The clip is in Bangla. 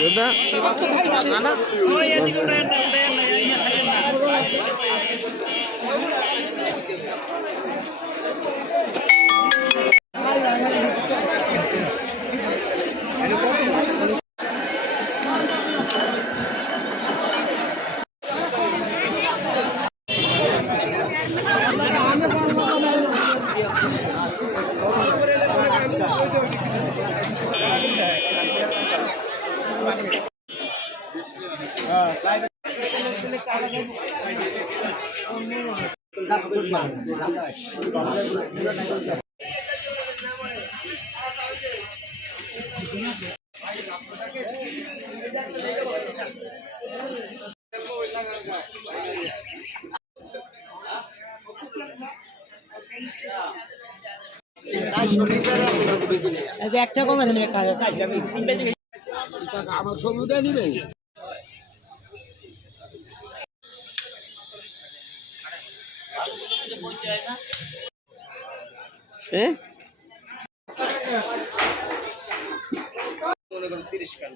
योद्धा একটা কমে একটা আমার ছবিটা নিবে তিরিশ কান